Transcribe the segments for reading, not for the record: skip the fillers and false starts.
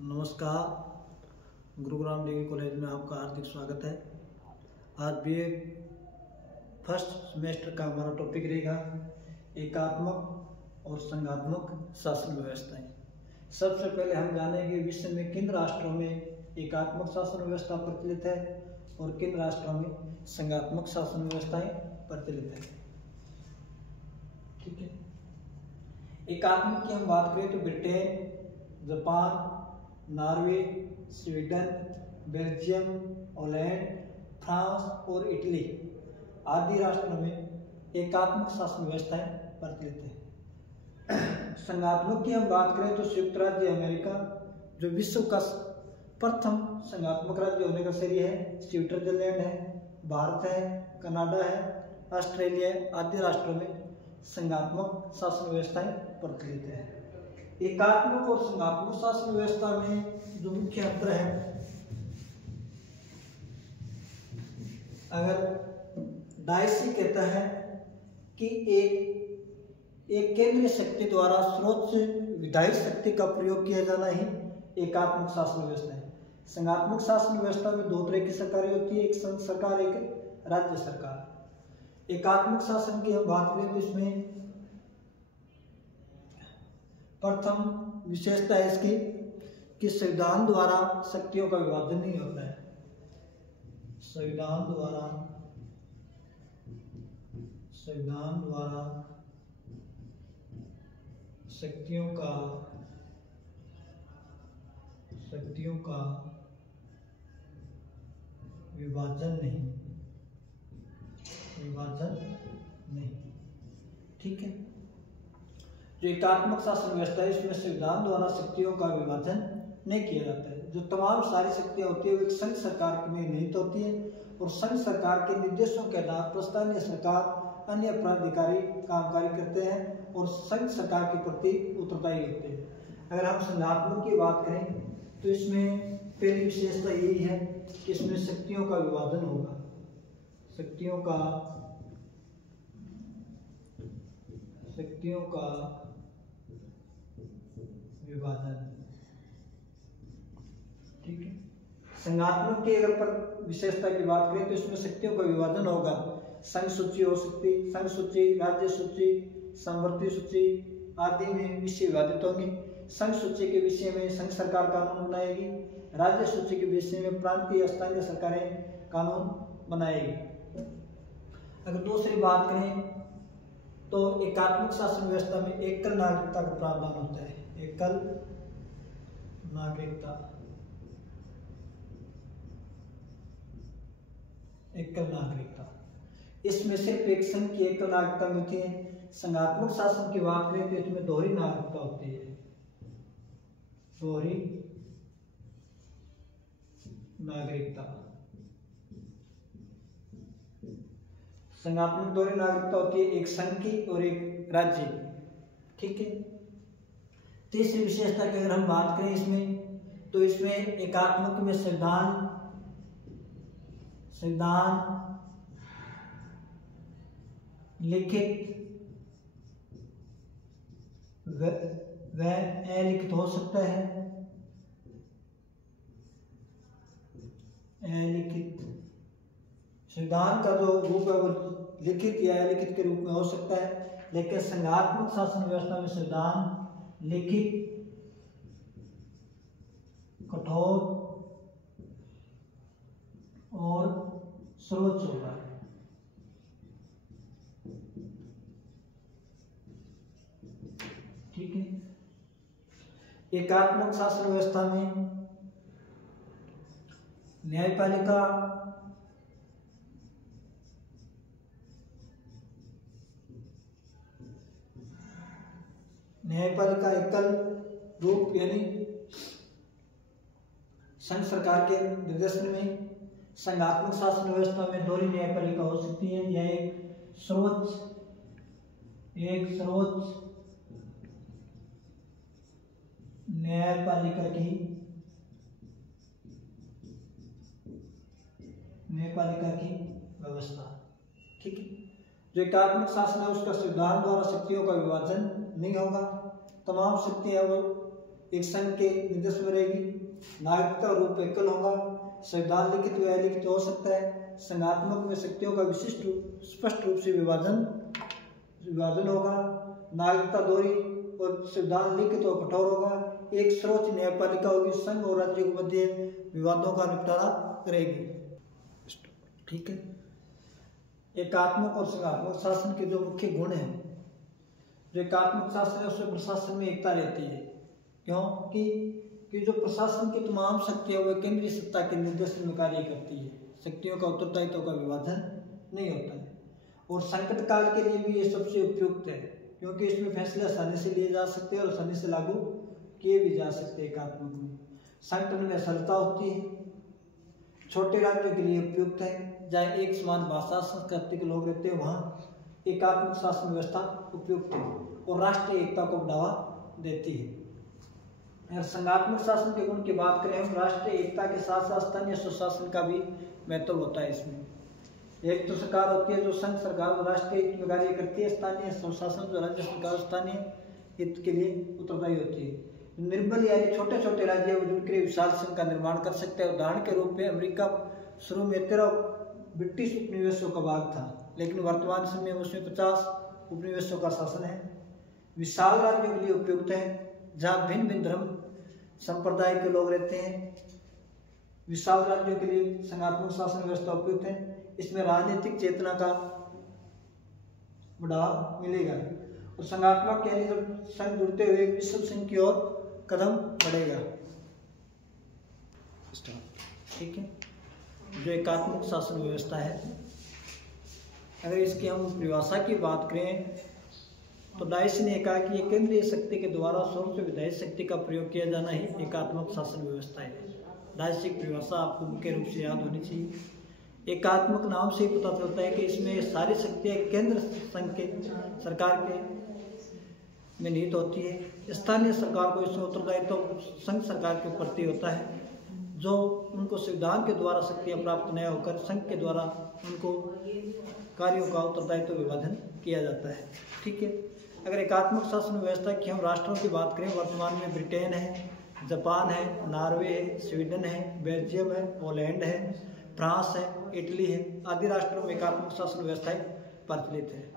नमस्कार। Gurugram degree college में आपका हार्दिक स्वागत है। आज बीए फर्स्ट सेमेस्टर का हमारा टॉपिक रहेगा एकात्मक और संघात्मक शासन व्यवस्थाएं। सबसे पहले हम जानेंगे विश्व में किन राष्ट्रों में एकात्मक शासन व्यवस्था प्रचलित है और किन राष्ट्रों में संघात्मक शासन व्यवस्थाएं प्रचलित है। ठीक है। एकात्मक की हम बात करें तो Britain, Japan, Norway, Sweden, Belgium, Holland, France और इटली आदि राष्ट्रों में एकात्मक शासन व्यवस्थाएं प्रचलित है। संघात्मक की हम बात करें तो संयुक्त राज्य अमेरिका जो विश्व का प्रथम संघात्मक राज्य होने का श्रेय है, स्विट्जरलैंड है, भारत है, कनाडा है, ऑस्ट्रेलिया आदि राष्ट्रों में संघात्मक शासन व्यवस्थाएं प्रचलित है। एकात्मक और संघात्मक शासन व्यवस्था में जो मुख्य अंतर है, अगर डायसी कहता है कि एक केंद्रीय शक्ति द्वारा सर्वोच्च विधायी शक्ति का प्रयोग किया जाना ही एकात्मक शासन व्यवस्था है। संघात्मक शासन व्यवस्था में दो तरह की सरकारें होती है, एक संघ सरकार, एक राज्य सरकार। एकात्मक शासन की हम बात करें तो इसमें प्रथम विशेषता है इसकी कि संविधान द्वारा शक्तियों का विभाजन नहीं होता है। संविधान द्वारा शक्तियों का विभाजन नहीं। ठीक है। जो एकात्मक शासन व्यवस्था है इसमें संविधान द्वारा शक्तियों का विभाजन नहीं किया जाता है। जो तमाम सारी शक्तियां होती है वो एक संघ सरकार में निहित होती है और संघ सरकार के निर्देशों के आधार पर स्थानीय सरकार अन्य अपराधिकारी कामकाजी करते हैं और संघ सरकार के प्रति उत्तरदायी होते हैं। अगर हम संघात्मक की बात करें तो इसमें पहली विशेषता यही है कि इसमें शक्तियों का विभाजन होगा। शक्तियों का विभाजन। ठीक है। संघात्मक की अगर पर विशेषता की बात करें तो इसमें शक्तियों का विभाजन होगा। संघ सूची हो सकती, संघ सूची, राज्य सूची, समवर्ती सूची आदि में विषय विभाजित होंगे। संघ सूची के विषय में संघ सरकार कानून बनाएगी, राज्य सूची के विषय में प्रांतीय स्थानीय सरकारें कानून बनाएगी। अगर दूसरी बात करें तो एकात्मक शासन व्यवस्था में एकल नागरिकता का प्रावधान होता है। एकल नागरिकता इसमें सिर्फ एक संघ की एकल नागरिकता मिलती है। संघात्मक शासन की बात करें तो इसमें दोहरी नागरिकता होती है। दोहरी नागरिकता। संघात्मक दोहरी नागरिकता होती है एक संघ की और एक राज्य की। ठीक है। तीसरी विशेषता की अगर हम बात करें इसमें तो इसमें एकात्मक में संविधान लिखित व अलिखित हो सकता है। अलिखित संविधान का जो रूप है वो लिखित या अलिखित के रूप में हो सकता है, लेकिन संघात्मक शासन व्यवस्था में संविधान लिखित, कठोर और सर्वोच्च होगा। ठीक है। एकात्मक शासन व्यवस्था में न्यायपालिका एकल रूप यानी संघ सरकार के निर्देशन में। संघात्मक शासन व्यवस्था में दोहरी न्यायपालिका हो सकती है या एक सर्वोच्च न्यायपालिका की व्यवस्था। ठीक है। जो एकात्मक शासन है उसका संविधान द्वारा शक्तियों का विभाजन नहीं होगा। तमाम शक्तियां वो एक संघ के निर्देश में रहेगी। नागरिकता रूप एकल होगा। संविधान लिखित व अलिखित हो सकता है। संघात्मक में शक्तियों का स्पष्ट रूप से विभाजन होगा। नागरिकता दोहरी और संविधान लिखित और कठोर होगा। एक सर्वोच्च न्यायपालिका होगी। संघ और राज्यों के मध्य विवादों का निपटारा करेगी। ठीक है। एकात्मक और संघात्मक शासन के जो मुख्य गुण हैं, जो एकात्मक शासन है उसमें प्रशासन में एकता रहती है। क्योंकि जो प्रशासन की तमाम शक्तियां वो केंद्रीय सत्ता के निर्देशन में कार्य करती है। शक्तियों का उत्तरदायित्व का विभाजन नहीं होता है। और संकट काल के लिए भी ये सबसे उपयुक्त है, क्योंकि इसमें फैसले आसानी से लिए जा सकते हैं और आसानी से लागू किए भी जा सकते हैं। एकात्मक में संगठन में सरलता होती है। छोटे राज्यों के लिए उपयुक्त है। जहाँ एक समान भाषा संस्कृति के लोग रहते हैं वहाँ एकात्मक शासन व्यवस्था उपयुक्त है और राष्ट्रीय एकता को बढ़ावा देती है। अगर संघात्मक शासन के गुण की बात करें हम, राष्ट्रीय एकता के साथ साथ स्थानीय स्वशासन का भी महत्व होता है। इसमें एक तो सरकार होती है जो संघ सरकार राष्ट्रीय हित में कार्य करती है। स्थानीय स्वशासन जो राज्य सरकार स्थानीय हित के लिए उत्तरदायी होती है। निर्बल यानी छोटे छोटे राज्य जिनके लिए विशाल संघ का निर्माण कर सकते हैं। उदाहरण के रूप में अमेरिका शुरू में 13 ब्रिटिश उपनिवेशों का भाग था, लेकिन वर्तमान समय में उसमें 50 उपनिवेशों का शासन है। विशाल राज्यों के लिए उपयुक्त है जहाँ भिन्न भिन्न धर्म संप्रदाय के लोग रहते हैं। विशाल राज्यों के लिए संघात्मक शासन व्यवस्था उपयुक्त है। इसमें राजनीतिक चेतना का बढ़ावा मिलेगा और संघात्मक यानी जब संघ जुड़ते हुए विश्व संघ की ओर कदम बढ़ेगा। ठीक है। जो एकात्मक शासन व्यवस्था है, अगर इसकी हम परिभाषा की बात करें तो डाइस ने कहा कि ये केंद्रीय शक्ति के द्वारा सर्वोच्च विधायी शक्ति का प्रयोग किया जाना ही एकात्मक शासन व्यवस्था है। डाइस की परिभाषा आपको मुख्य रूप से याद होनी चाहिए। एकात्मक नाम से ही पता चलता है कि इसमें सारी शक्तियाँ केंद्र संघ के सरकार के में निहित होती है। स्थानीय सरकार को इसमें उत्तरदायित्व संघ सरकार के प्रति होता है, जो उनको संविधान के द्वारा शक्तियाँ प्राप्त न होकर संघ के द्वारा उनको कार्यों का उत्तरदायित्व विभाजन किया जाता है। ठीक है। अगर एकात्मक शासन व्यवस्था की हम राष्ट्रों की बात करें, वर्तमान में ब्रिटेन है, जापान है, नॉर्वे है, स्वीडन है, बेल्जियम है, पोलैंड है, फ्रांस है, इटली है आदि राष्ट्रों में एकात्मक शासन व्यवस्थाएं प्रचलित है।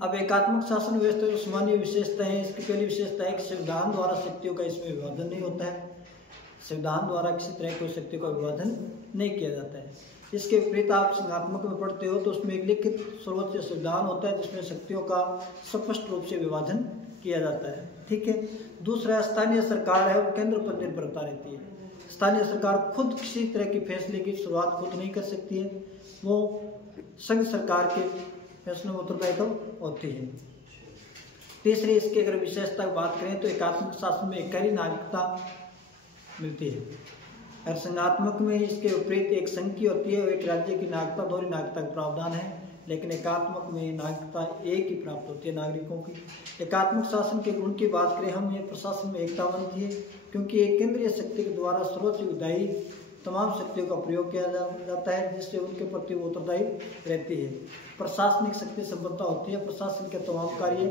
अब एकात्मक शासन व्यवस्था जो सामान्य विशेषता है, इसकी पहली विशेषता है कि संविधान द्वारा शक्तियों का इसमें विभाजन नहीं होता है। संविधान द्वारा किसी तरह कोई शक्तियों का विभाजन नहीं किया जाता है। इसके विपरीत आप संघात्मक में पढ़ते हो तो उसमें एक लिखित सर्वोच्च संविधान होता है जिसमें शक्तियों का स्पष्ट रूप से विभाजन किया जाता है। ठीक है। दूसरा, स्थानीय सरकार है वो केंद्र पर निर्भरता रहती है। स्थानीय सरकार खुद किसी तरह की फैसले की शुरुआत खुद नहीं कर सकती है, वो संघ सरकार के फैसलों में उत्तरदायित्व होती है। तीसरी, इसकी अगर विशेषता की बात करें तो एकात्मक शासन में एकरी नागरिकता मिलती है। और संघात्मक में इसके विपरीत एक संघ की होती है और एक राज्य की नागरिकता दोहरी नागरिकता का प्रावधान है, लेकिन एकात्मक में नागरिकता एक ही प्राप्त होती है नागरिकों की। एकात्मक शासन के गुण की बात करें हम, ये प्रशासन में एकता बनती है क्योंकि एक केंद्रीय शक्ति के द्वारा सर्वोच्च विधायी तमाम शक्तियों का प्रयोग किया जाता है जिससे उनके प्रति वो उत्तरदायी रहती है। प्रशासनिक शक्ति संपन्नता होती है। प्रशासन के तमाम कार्य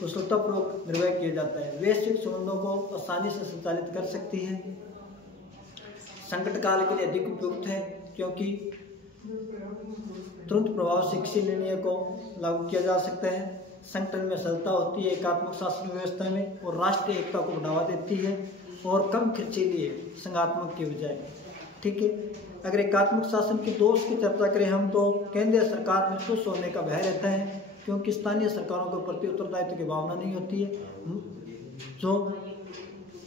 कुशलतापूर्वक निर्वह किया जाता है। वैश्विक संबंधों को आसानी से संचालित कर सकती है। संकट काल के लिए अधिक उपयुक्त है क्योंकि तुरंत प्रभाव से किसी निर्णय को लागू किया जा सकता है। संगठन में सरलता होती है एकात्मक शासन व्यवस्था में और राष्ट्रीय एकता को बढ़ावा देती है और कम खर्चीली है संघात्मक के बजाय। ठीक है। अगर एकात्मक शासन की दोष की चर्चा करें हम तो केंद्रीय सरकार में खुश होने का भय रहता है क्योंकि स्थानीय सरकारों के प्रति उत्तरदायित्व की भावना नहीं होती है। जो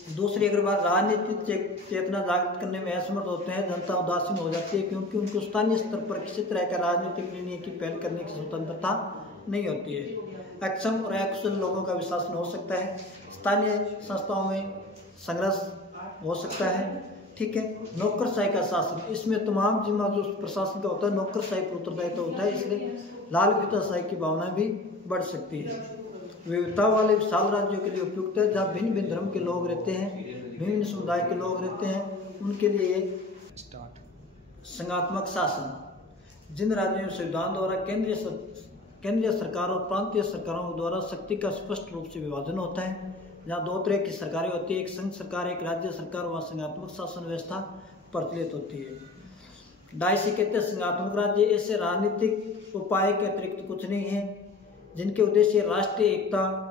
दूसरी अगर बात, राजनीतिक चेतना जागृत करने में असमर्थ होते हैं। जनता उदासीन हो जाती है क्योंकि उनको स्थानीय स्तर पर किसी तरह का राजनीतिक निर्णय की पहल करने की स्वतंत्रता नहीं होती है। अक्षम और अकुशल लोगों का भी शासन हो सकता है। स्थानीय संस्थाओं में संघर्ष हो सकता है। ठीक है। नौकरशाही का शासन, इसमें तमाम जिम्मा जो प्रशासन का होता है नौकरशाही पर उत्तरदायित्व होता है, इसलिए लाल फीताशाही की भावना भी बढ़ सकती है। विविधता वाले विशाल राज्यों के लिए उपयुक्त है जहाँ भिन्न भिन्न धर्म के लोग रहते हैं, विभिन्न समुदाय के लोग रहते हैं, उनके लिए संघात्मक शासन। जिन राज्यों में संविधान द्वारा केंद्रीय सरकार और प्रांतीय सरकारों द्वारा शक्ति का स्पष्ट रूप से विभाजन होता है जहाँ दो तरह की सरकारें होती है, एक संघ सरकार, एक राज्य सरकार, वहाँ संघात्मक शासन व्यवस्था प्रचलित होती है। 2.5 कहते हैं संघात्मक राज्य ऐसे राजनीतिक उपाय के अतिरिक्त कुछ नहीं है जिनके उद्देश्य राष्ट्रीय एकता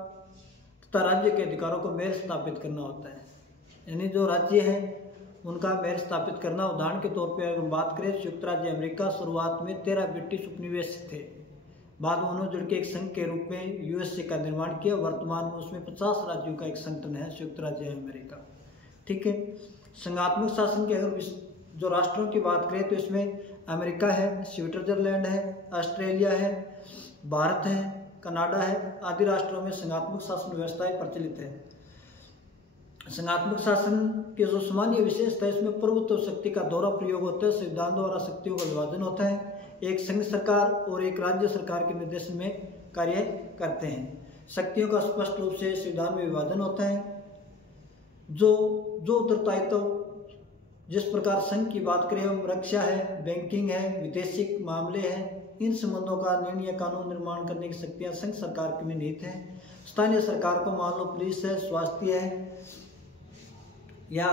तथा राज्य के अधिकारों को मेल स्थापित करना होता है। यानी जो राज्य है उनका मेल स्थापित करना। उदाहरण के तौर पर अगर बात करें, संयुक्त राज्य अमेरिका शुरुआत में 13 ब्रिटिश उपनिवेश थे, बाद में उन्होंने जुड़ के एक संघ के रूप में यूएसए का निर्माण किया। वर्तमान में उसमें 50 राज्यों का एक संगठन है संयुक्त राज्य अमेरिका। ठीक है। संघात्मक शासन के अगर जो राष्ट्रों की बात करें तो इसमें अमेरिका है, स्विट्जरलैंड है, ऑस्ट्रेलिया है, भारत है, कनाडा है आदि राष्ट्रों में संघात्मक शासन व्यवस्थाएं प्रचलित है। संघात्मक शासन के जो सामान्य विशेषता है, इसमें प्रभुत्व शक्ति का दोहरा प्रयोग होता है, संविधान द्वारा शक्तियों का विभाजन होता है, एक संघ सरकार और एक राज्य सरकार के निर्देशन में कार्य करते हैं। शक्तियों का स्पष्ट रूप से संविधान में विभाजन होता है। जो उत्तरदायित्व जिस प्रकार संघ की बात करें हम, रक्षा है, बैंकिंग है, विदेशी मामले हैं, इन संबंधों का निर्णय कानून निर्माण करने की शक्तियां संघ सरकार में निहित हैं। स्थानीय सरकार को मान लो पुलिस है, स्वास्थ्य है या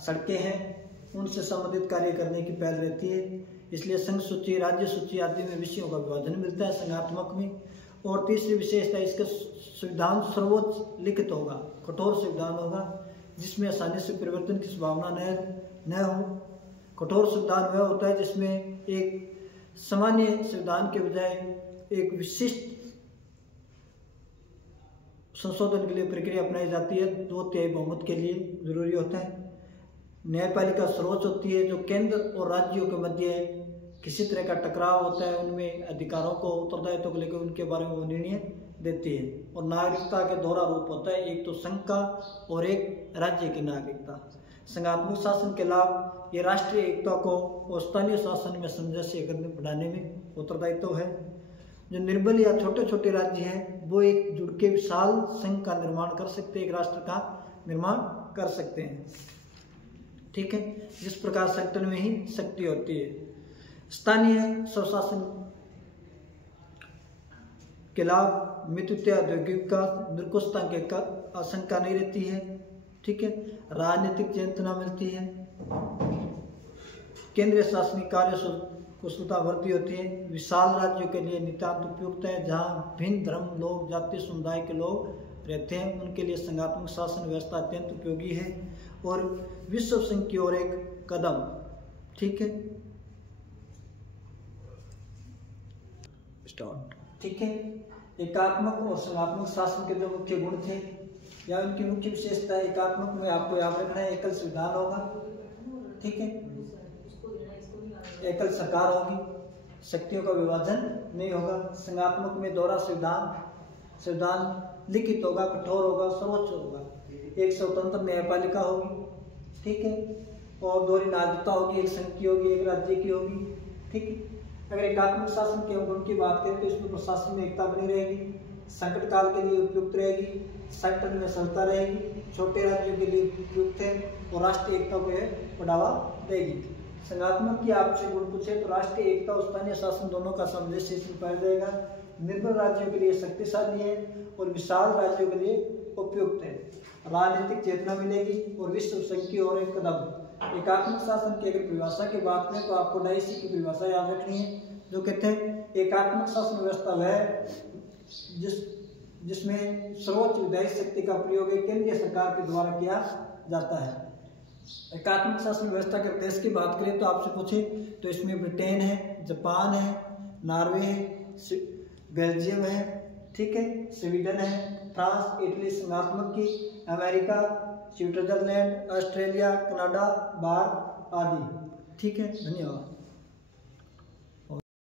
सड़कें हैं, उनसे संबंधित कार्य करने की पहल रहती है। इसलिए संघ सूची, राज्य सूची आदि में विषयों का विभाजन मिलता है संघात्मक में। और तीसरी विशेषता, इसका संविधान सर्वोच्च लिखित होगा, कठोर संविधान होगा जिसमें आसानी से परिवर्तन की संभावना न हो। कठोर संविधान वह होता है जिसमें एक सामान्य संविधान के बजाय एक विशिष्ट संशोधन के लिए प्रक्रिया अपनाई जाती है, 2/3 बहुमत के लिए जरूरी होता है। न्यायपालिका सर्वोच्च होती है, जो केंद्र और राज्यों के मध्य किसी तरह का टकराव होता है उनमें अधिकारों को, उत्तरदायित्व को लेकर उनके बारे में वो निर्णय देती है। और नागरिकता के दोहरा रूप होता है, एक तो संघ का और एक राज्य की नागरिकता। संघात्मक शासन के लाभ, ये राष्ट्रीय एकता को और स्थानीय शासन में सामंजस्य बढ़ाने में उत्तरदायित्व है। जो निर्बल या छोटे छोटे राज्य हैं वो एक जुड़ के विशाल संघ का निर्माण कर सकते हैं, एक राष्ट्र का निर्माण कर सकते हैं। ठीक है। जिस प्रकार संगठन में ही शक्ति होती है। स्थानीय स्वशासन के लाभ, मितव्यय, औद्योगिक का निरंकुशता के आशंका नहीं रहती है। ठीक है। राजनीतिक चेतना मिलती है, केंद्रीय शासनिक कार्य कुशलता वृद्धि होती है, विशाल राज्यों के लिए नितांत उपयुक्त है, जहाँ भिन्न धर्म, लोग, जाति, समुदाय के लोग रहते हैं, उनके लिए संघात्मक शासन व्यवस्था अत्यंत उपयोगी है और विश्व संघ की ओर एक कदम। ठीक है। स्टार्ट। ठीक है। एकात्मक और संघात्मक शासन के जो मुख्य गुण थे या उनकी मुख्य विशेषता, एकात्मक में आपको याद रखना है, एकल संविधान होगा। ठीक है। एकल सरकार होगी, शक्तियों का विभाजन नहीं होगा। संघात्मक में दोहरा संविधान लिखित होगा, कठोर होगा, सर्वोच्च होगा, एक स्वतंत्र न्यायपालिका होगी। ठीक है। और दोहरी नागरिकता होगी, एक संघ की होगी, एक राज्य की होगी। ठीक है। अगर एकात्मक शासन के गुण की बात करें तो इसमें प्रशासन में एकता बनी रहेगी, संकट काल के लिए उपयुक्त रहेगी, संगठन में सहजता रहेगी, छोटे राज्यों के लिए उपयुक्त है और राष्ट्रीय एकता को बढ़ावा देगी। संघात्मक की आपसे गुण पूछे तो राष्ट्रीय एकता और स्थानीय शासन दोनों का सामंजस्य इसमें पाया जाएगा, निर्बल राज्यों के लिए शक्तिशाली है और विशाल राज्यों के लिए उपयुक्त है, राजनीतिक चेतना मिलेगी और विश्व संघ की ओर एक कदम। एकात्मक शासन की अगर परिभाषा की बात करें तो आपको 2.5 की परिभाषा याद रखनी है, जो कहते हैं एकात्मक शासन व्यवस्था वह जिसमें सर्वोच्च विधायी शक्ति का प्रयोग एक केंद्रीय सरकार के द्वारा किया जाता है। एकात्मक शासन व्यवस्था के देश की बात करें तो आपसे पूछे तो इसमें ब्रिटेन है, जापान है, नॉर्वे है, बेल्जियम है। ठीक है। स्वीडन है, फ्रांस, इटली संघात्मक की, America, Switzerland, Australia, Canada, Bharat आदि। ठीक है। धन्यवाद।